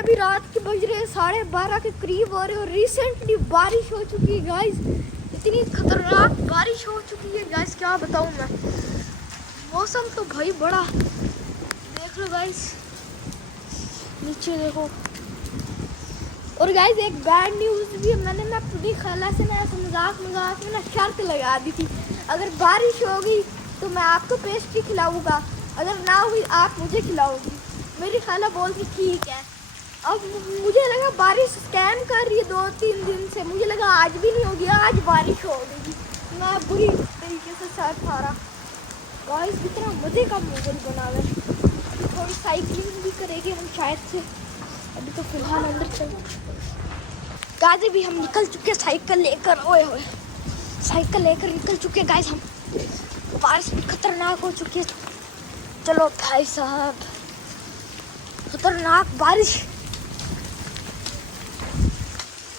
अभी रात के बज रहे 12:30 के करीब हो रहे और रिसेंटली बारिश हो चुकी है गाइस। इतनी खतरनाक बारिश हो चुकी है गाइस, क्या बताऊं मैं। मौसम तो भाई बड़ा, देख लो गाइस नीचे देखो। और गाइस एक बैड न्यूज़ भी है, मैंने ना पूरी खाला से ना ऐसे मजाक में ना शर्त लगा दी थी, अगर बारिश होगी तो मैं आपको पेस्ट्री खिलाऊंगा, अगर ना हुई आप मुझे खिलाओगी। मेरी खाला बोलती ठीक है। अब मुझे लगा बारिश स्कैम कर रही है 2-3 दिन से, मुझे लगा आज भी नहीं होगी, आज बारिश हो गई। मैं बुरी तरीके से सर खा रहा गाइस। कितना मज़े का माहौल बना हुआ है। थोड़ी साइकिलिंग भी करेंगे हम शायद से। अभी तो फिलहाल अंदर चल गाइस, भी हम निकल चुके साइकिल लेकर। ओए होए, साइकिल लेकर निकल चुके गाइस हम। बारिश भी खतरनाक हो चुकी है। चलो भाई साहब, खतरनाक बारिश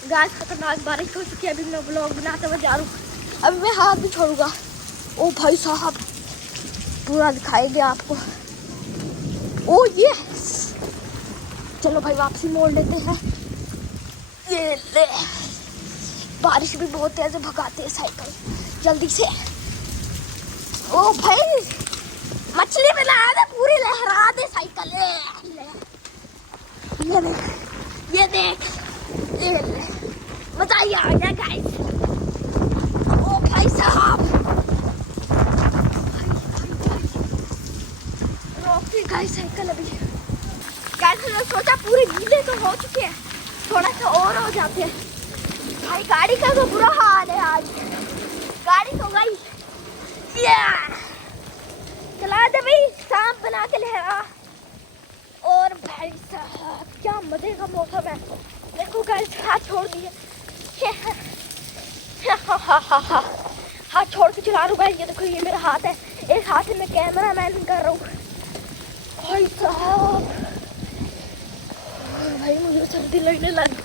गाइस, खतरनाक बारिश हो चुकी है। अभी मैं ब्लॉग बनाते हुए जा रहा हूँ। अभी मैं हाथ भी छोड़ूंगा। ओ भाई साहब, पूरा दिखाएंगे आपको। ओ ये चलो भाई वापसी मोड़ लेते हैं। ये ले, बारिश भी बहुत तेज भगाते हैं साइकिल जल्दी से। ओ भाई मछली बना दे, पूरी लहरा दे साइकिल। ये देख, ये देख, ये ले, मजा ही आ गया गाइस। ओ भाई साहब, रोकी गाइस साइकिल अभी। गाइस मैंने सोचा पूरे गीले तो हो चुके हैं, थोड़ा सा और हो जाते हैं। भाई गाड़ी का तो बुरा हाल है आज, गाड़ी तो गई। चला दे भाई, सांप बना के लहरा। और भाई साहब क्या मजे का मौसम है। देखो गाइस हाथ छोड़ दिए। हाथ छोड़ के चला रहा हूँ गाइस। ये देखो, ये मेरा हाथ है, एक हाथ से मैं कैमरा मैन कर रहा हूँ। भाई साहब, भाई मुझे सर्दी लगने लग गई,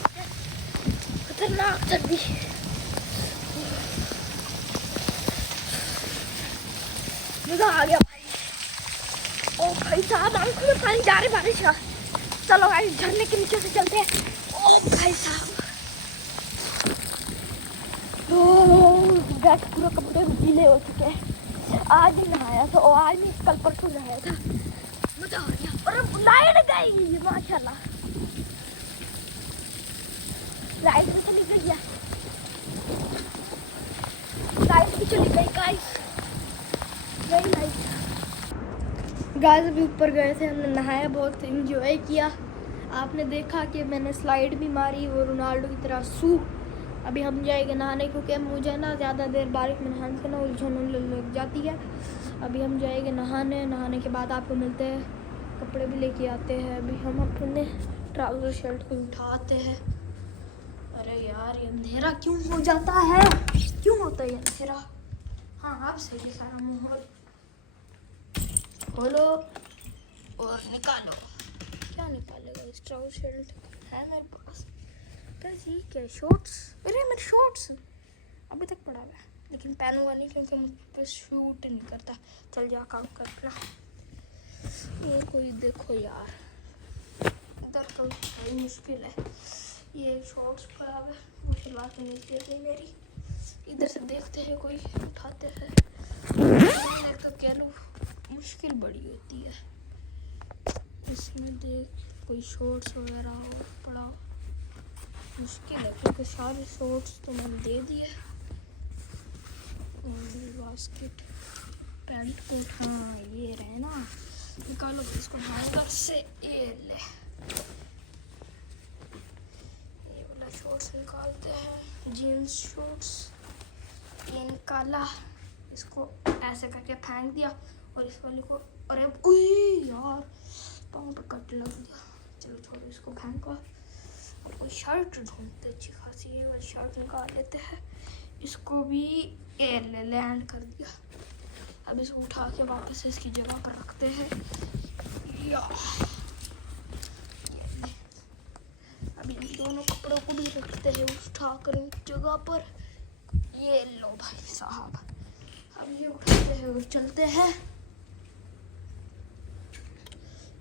खतरनाक सर्दी। मजा आ गया भाई। ओ भाई साहब, आंखों में पानी जा रहा है बारिश का। चलो भाई झरने के नीचे से चलते हैं। ओ भाई साहब, गैस पूरा कपड़े गीले हो चुके हैं। आज ही नहाया था और आज नहीं कल परसों नहाया था। मजा आ गया। और लाइट गई माशाल्लाह, लाइट भी चली गई है। लाइट भी चली गई गाइस, गई लाइट। गाइस अभी ऊपर गए थे, हमने नहाया, बहुत एंजॉय किया। आपने देखा कि मैंने स्लाइड भी मारी वो रोनाल्डो की तरह सू। अभी हम जाएंगे नहाने, क्योंकि मुझे ना ज़्यादा देर बारिश में नहाने से ना उलझन लग जाती है। अभी हम जाएंगे नहाने, नहाने के बाद आपको मिलते हैं। कपड़े भी लेके आते हैं। अभी हम अपने ट्राउज़र शर्ट को उठाते हैं। अरे यार ये अंधेरा क्यों हो जाता है, क्यों होता है ये अंधेरा। हाँ आप सही, सारा माहौल खोलो और निकालो। क्या निकालेगा, इस ट्राउज़र शर्ट है मेरे पास। बस ये क्या शॉर्ट्स, अरे मेरे शॉर्ट्स अभी तक पड़ा हुआ है, लेकिन पहनूंगा नहीं क्योंकि मुझ पर शूट नहीं करता। चल जा काम करना। ये कोई देखो यार, इधर तो बड़ी मुश्किल है। ये शॉर्ट्स पड़ा हुआ है, वो सलवार कमीज दे गई मेरी। इधर से देखते हैं, कोई उठाते हैं। तो कह लूँ मुश्किल बड़ी होती है इसमें। देख कोई शॉर्ट्स वगैरह हो पड़ा, मुश्किल है क्योंकि सारे शॉर्ट्स तो मैंने दे दिए। और बास्केट, पैंट कोट, हाँ ये रहे ना, निकालो इसको हैंगर से। ये ले, ये वाला शॉर्ट्स निकालते हैं, जीन्स शॉर्ट्स ये निकाला, इसको ऐसे करके फेंक दिया। और इस वाले को, अरे यार पाँव पे कट लग गया। चलो छोड़ो इसको, फेंको। अब कोई शर्ट ढूंढते अच्छी खासी, ये वाली शर्ट निकाल लेते हैं। इसको भी एयर ले लैंड कर दिया। अब इसको उठा के वापस इसकी जगह पर रखते हैं। अब इन दोनों कपड़ों को भी रखते हैं उठा कर जगह पर। ये लो भाई साहब, अब ये उठाते हैं और चलते हैं।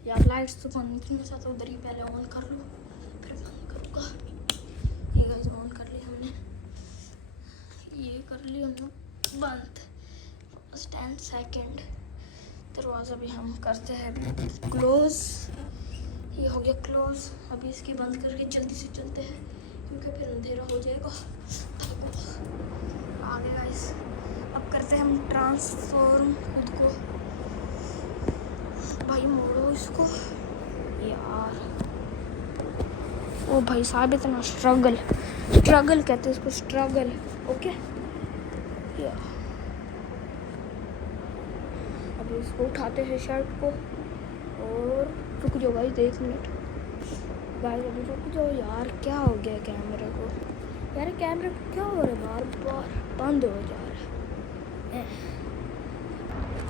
यार लाइट्स तो बंद थी, मैं चाहता उधर ही पहले ऑन कर लूँ। इसका। ये गाइस ऑन कर लिया हमने, ये कर लिया हमने बंद। 10 सेकेंड। दरवाज़ा भी हम करते हैं क्लोज। ये हो गया क्लोज। अभी इसकी बंद करके जल्दी से चलते हैं क्योंकि फिर अंधेरा हो जाएगा। आगे गाइस अब करते हैं हम ट्रांसफॉर्म खुद को। भाई मोड़ो इसको यार। ओ भाई साहब इतना स्ट्रगल कहते हैं इसको, स्ट्रगल। ओके यार अभी इसको उठाते हैं शर्ट को और रुक जाओ भाई 1 मिनट। भाई अभी रुक जाओ यार, क्या हो गया कैमरे को यार? कैमरे को क्या हो रहा है? बार बार बंद हो जा रहा है।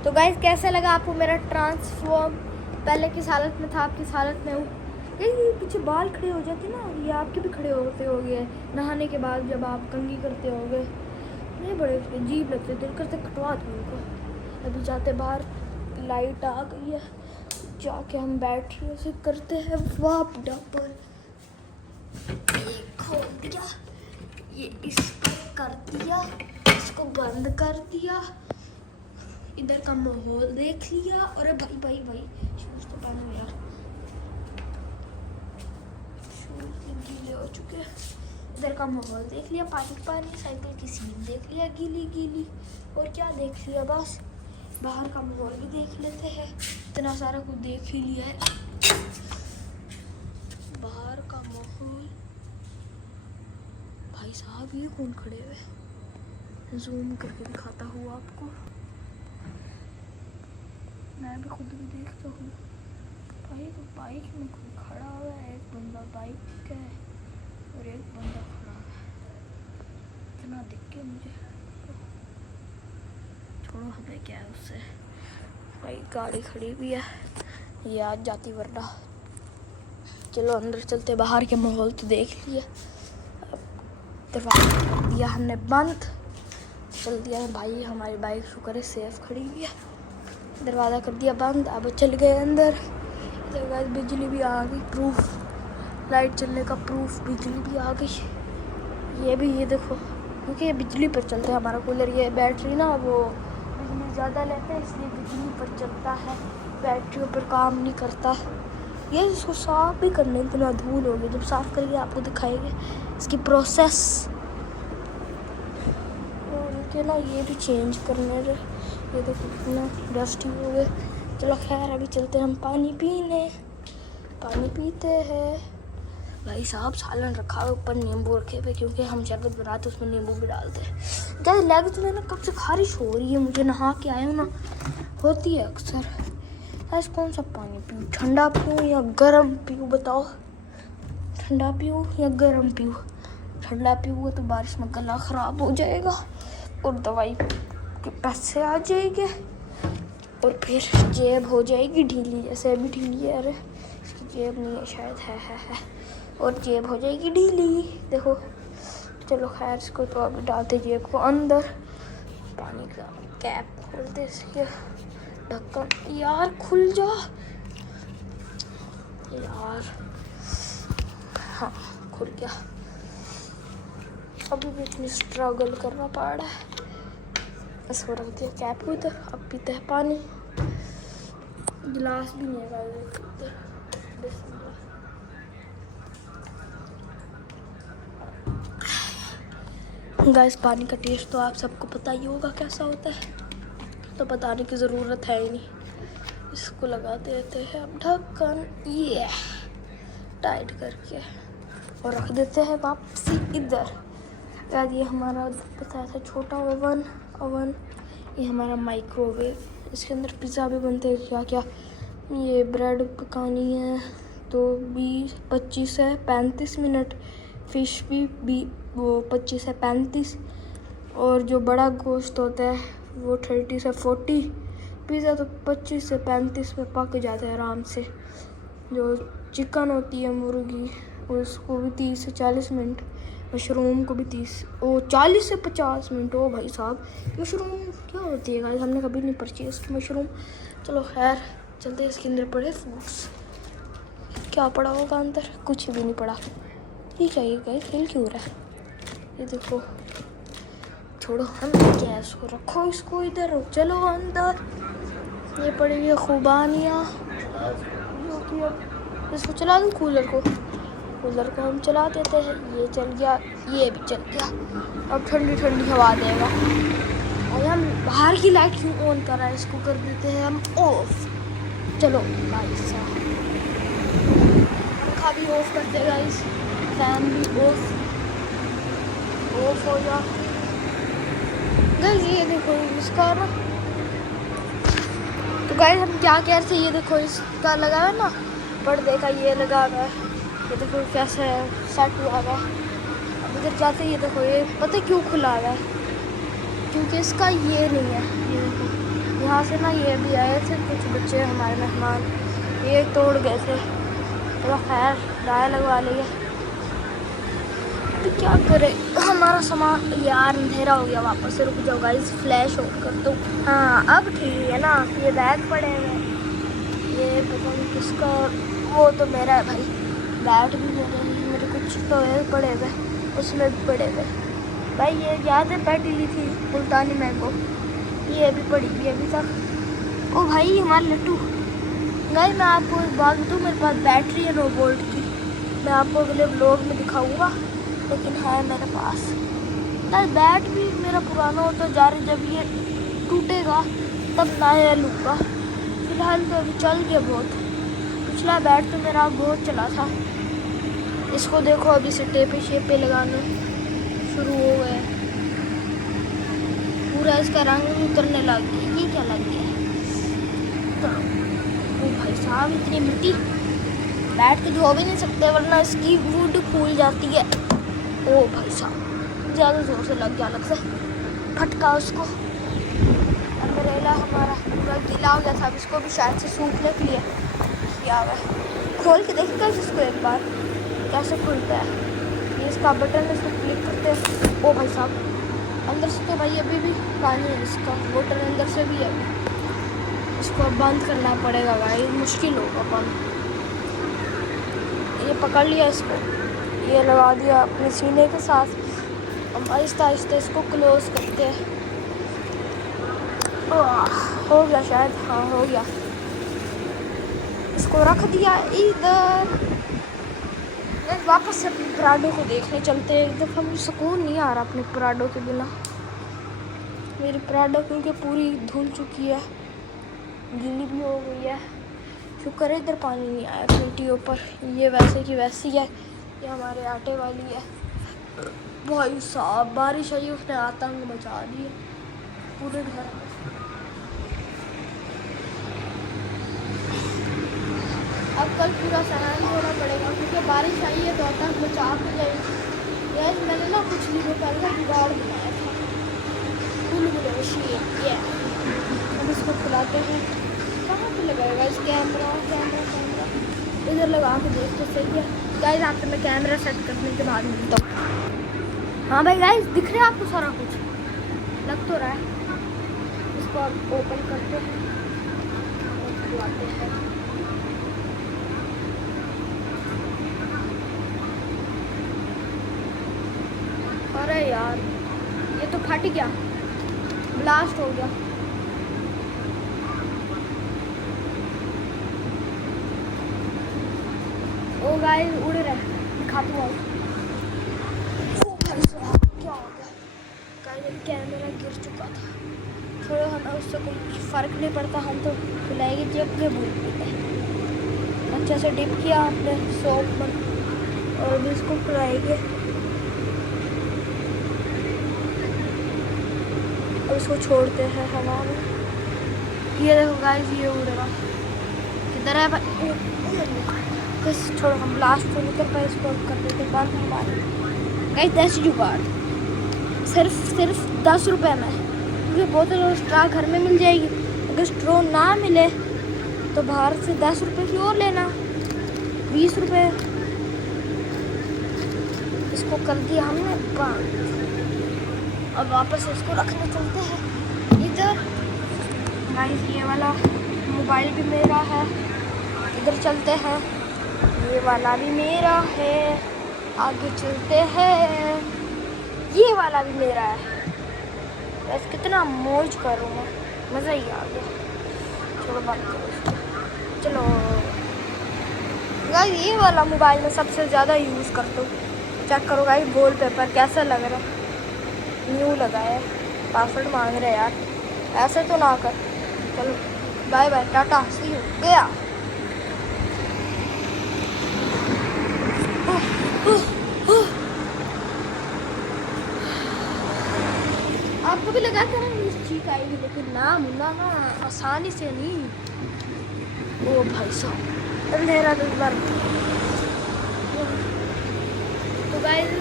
तो गाइस कैसा लगा आपको मेरा ट्रांसफॉर्म? पहले किस हालत में था, अब किस हालत में हूँ? ये पीछे बाल खड़े हो जाते ना, ये आपके भी खड़े होते हो गए नहाने के बाद जब आप कंघी करते हो गए। ये बड़े अजीब लगते, दिल करते कटवा दूँ उनको। अभी जाते बाहर, लाइट आ गई है, जाके हम बैटरी से करते हैं वाप डपर। ये खोल दिया, ये इस पर कर दिया, इसको बंद कर दिया, इधर का माहौल देख लिया। और भाई शूज तो पहनो यार, शूज गीले हो चुके। इधर का माहौल देख लिया, पानी, साइकिल की सीट देख लिया गीली। और क्या देख लिया? बस बाहर का माहौल भी देख लेते हैं। इतना सारा कुछ देख ही लिया है। बाहर का माहौल। भाई साहब ये कौन खड़े हुए? जूम करके दिखाता हूँ आपको, मैं भी खुद भी देखता हूँ। भाई तो बाइक में कोई खड़ा हुआ है, एक बंदा बाइक है और एक बंदा खड़ा है। इतना दिख के मुझे छोड़ो, हमें क्या है उससे। भाई गाड़ी खड़ी भी है, ये आज जाती वरना। चलो अंदर चलते, बाहर के माहौल तो देख लिए। दरवाजा कर दिया हमने बंद, चल दिया है भाई। हमारी बाइक शुक्र है सेफ खड़ी हुई है। दरवाज़ा कर दिया बंद, अब चल गए अंदर। इधर बिजली भी आ गई, प्रूफ लाइट चलने का प्रूफ बिजली भी आ गई। ये भी ये देखो, क्योंकि ये बिजली पर चलता है हमारा कूलर। ये बैटरी ना वो बिजली ज़्यादा लेते हैं, इसलिए बिजली पर चलता है, बैटरियों पर काम नहीं करता। ये इसको साफ़ भी करने इतना धूल हो गई, जब साफ़ करेंगे आपको दिखाएंगे इसकी प्रोसेस। और ना ये भी चेंज करने, ये देखो कितना डस्टी हो गए। चलो खैर अभी चलते हैं हम पानी पीने, पानी पीते हैं। भाई साहब सालन रखा हुआ ऊपर, नींबू रखे हुए, क्योंकि हम शरबत बनाते उसमें नींबू भी डालते हैं। जैसे लग तो ना कब से खारिश हो रही है, मुझे नहा के आया हूँ ना, होती है अक्सर। ऐसा कौन सा पानी पीऊँ, ठंडा पीऊँ या गर्म पीऊँ बताओ? ठंडा पीऊँ या गर्म पीऊँ? ठंडा पीऊँगा तो बारिश में गला ख़राब हो जाएगा और दवाई के पैसे आ जाएंगे और फिर जेब हो जाएगी ढीली, जैसे अभी ढीली है। अरे इसकी जेब नहीं है शायद, है और जेब हो जाएगी ढीली, देखो। चलो खैर इसको तो अभी डालते जेब को अंदर। पानी का कैप खोलते, इसके ढक्कन। यार खुल जा यार, हाँ खुल गया। अभी भी इतनी स्ट्रगल करना पड़ रहा है। बस हो रखती है कैप को इधर, अब पीते हैं पानी। गिलास भी नहीं है इधर। गाइस पानी का टेस्ट तो आप सबको पता ही होगा कैसा होता है, तो बताने की ज़रूरत है ही नहीं। इसको लगाते रहते हैं अब ढक्कन, ये टाइट करके, और रख देते हैं वापसी इधर। यार ये हमारा बताया था छोटा ओवन, ये हमारा माइक्रोवेव। इसके अंदर पिज़्ज़ा भी बनते हैं, क्या क्या। ये ब्रेड पकानी है तो 25 से 35 मिनट, फ़िश भी वो 25 से 35, और जो बड़ा गोश्त होता है वो 30 से 40। पिज़्ज़ा तो 25 से 35 में पक जाता है आराम से। जो चिकन होती है मुर्गी, उसको भी 30 से 40 मिनट, मशरूम को भी 40 से 50 मिनट। ओ भाई साहब मशरूम क्या होती है गाइस, हमने कभी नहीं परचेज की मशरूम। चलो खैर चलते, इसके अंदर पड़े फूड्स। क्या पड़ा होगा अंदर? कुछ भी नहीं पड़ा। ये चाहिए गाइस, हिल क्यों रहा है? ये देखो, छोड़ो, हम क्या इसको रखो, इसको इधर, चलो अंदर। ये पड़ी हुई खुबानियाँ जो कि अब इसको चला दूँ। कूलर को हम चला देते हैं। ये चल गया, ये भी चल गया। अब ठंडी ठंडी हवा देगा। और हम बाहर की लाइट क्यों ऑन कर रहे हैं, इसको कर देते हैं हम ऑफ। चलो गाइस, पंखा भी ऑफ करते गाइस, फैन भी ऑफ हो जा गाइस। ये देखो इसका ना, तो गाइस हम क्या कह रहे थे, ये देखो इसका लगा है ना पर्दे का, ये लगा हुआ है। ये देखो कैसे सेट हुआ है। अब इधर जाते, ये देखो ये पता क्यों खुला हुआ है, क्योंकि इसका ये नहीं है। ये देखो यहाँ से ना ये भी आए थे कुछ बच्चे हमारे मेहमान, ये तोड़ गए थे। तो खैर डाय लगवा लिए। तो क्या करे, हमारा सामान यार अंधेरा हो गया। वापस से रुक जाओ गाइस, फ्लैश ऑन कर दो। हाँ अब ठीक है ना। ये बैग पड़े हैं, ये पता नहीं किसका, वो तो मेरा है भाई। बैट भी मेरे कुछ तो पड़े हुए, उसमें भी पड़े हुए भाई। ये याद है बैटी ली थी मुल्तानी मैंगो, ये भी पड़ी हुई अभी तक। ओ भाई हमारे लट्टू गाइस, मैं आपको एक बात बताऊँ, मेरे पास बैटरी है 9 वोल्ट की। मैं आपको अगले व्लॉग में दिखाऊंगा, लेकिन है मेरे पास। गाइस बैट भी मेरा पुराना होता जा रहा है, जब ये टूटेगा तब नया लूँगा। फिलहाल तो अभी चल गया बहुत। पिछला बैट तो मेरा बहुत चला था। इसको देखो अभी से टेपे लगाने शुरू हो गए, पूरा इसका रंग उतरने लग गया। ये क्या लग गया? तो ओ भाई साहब, इतनी मिट्टी, बैट को धो भी नहीं सकते वरना इसकी वुड फूल जाती है। ओ भाई साहब, ज़्यादा जोर से लग गया, अलग से फटका उसको। अम्ब्रेला हमारा पूरा गीला हो गया था। अब इसको भी शायद से सूखने के लिए किया हुआ है। खोल के देखिएगा इसको एक बार कैसे खुलता है। ये इसका बटन, इसको क्लिक करते हैं। ओ भाई साहब, अंदर से तो भाई अभी भी पानी है, इसका मोटर अंदर से भी है। इसको अब बंद करना पड़ेगा भाई, मुश्किल होगा बंद। ये पकड़ लिया इसको, ये लगा दिया अपने सीने के साथ। हम आहिस्ता आहिस्ता इसको क्लोज करते हैं। हो गया शायद, हाँ हो गया। इसको रख दिया इधर। वापस से अपने पराडो को देखने चलते हैं। एक दफ़ा मुझे सुकून नहीं आ रहा अपने पराडो के बिना। मेरी पराडो क्योंकि पूरी धुल चुकी है, गीली भी हो गई है। शुक्र है इधर पानी नहीं आया पेटियों पर। ये वैसे की वैसी है, ये हमारे आटे वाली है। भाई साहब बारिश आई, उसने आतंक मचा दिए पूरे घर में। अब कल पूरा सामान धोना पड़ेगा क्योंकि बारिश आई है तो आतंक मचा के जाएगी। यार मैंने ना कुछ नहीं पहले ना जुगाड़ बनाया था, बुलबुल ये। अब इसको खिलाते हैं। कहाँ पे लगाएगा इस कैमरा इधर लगा के देख तो सही है गाइस। आपसे मैं कैमरा सेट करने के बाद मिलता हूँ। हाँ भाई गाइस, दिख रहा है आपको सारा कुछ, लग तो रहा है। इसको आप ओपन करते हैं और खुलाते हैं। अरे यार ये तो फट गया, ब्लास्ट हो गया। ओ गाइस उड़ रहा है, दिखाती हूँ। ओ भाई साहब क्या हो गया गाइस, कैमरा गिर चुका था। थोड़ा हमें उससे कोई फ़र्क नहीं पड़ता, हम तो खिलाएंगे जब के भूल गए। अच्छे से डिप किया आपने सोप में और भी इसको खिलाएंगे। अब इसको छोड़ते हैं हवा में। ये देखो गाइस, ये उड़ेगा किधर है भाई? बस छोड़ो, हम ब्लास्ट तो निकल पाए, इसको कर देते बंद हमारे गाइस। 10 जुगाड़ सिर्फ 10 रुपये में, क्योंकि बोतल और स्ट्रॉ घर में मिल जाएगी। अगर स्ट्रॉ ना मिले तो बाहर से 10 रुपये की और लेना, 20 रुपये। इसको कर दिया हमने बंद। अब वापस इसको रखने चलते हैं इधर। गाइस ये वाला मोबाइल भी मेरा है, इधर चलते हैं। ये वाला भी मेरा है, आगे चलते हैं। ये वाला भी मेरा है। बस कितना मौज करूँ मैं, मज़ा ही आ गया। चलो बात करो इसको। चलो गाइस, ये वाला मोबाइल में सबसे ज़्यादा यूज़ करता हूँ। चेक करो गाइस, वॉलपेपर कैसा लग रहा है, न्यू लगा है। पासवर्ड मांग रहे यार, ऐसे तो ना कर। चलो bye bye, tata, see you, गया। आपको भी लगा था ना चीख आएगी, लेकिन ना मुन्ना ना आसानी से नहीं। ओ भाई साहब, अंधेरा तो बार। तो गाइस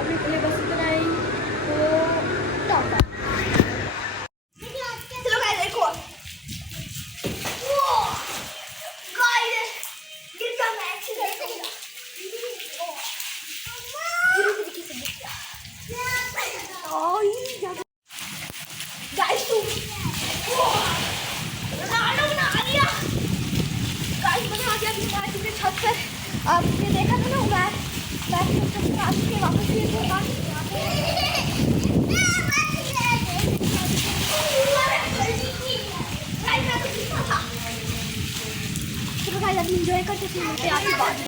अभी के लिए बस इतना ही। तो टाटा। चलो गाइस देखो, गाइस गिर गया मैं, एक्सीडेंट हो गया। पूरी तरीके से गिर गया। गाइस तू रोनाल्डो बना दिया। गाइस बना दिया मैच के छत पर। आपने देखा था ना मैच के छत पर आके वापस ये तो बात चलो गाइस अभी एंजॉय करते थे, मिलते हैं आपके बाद।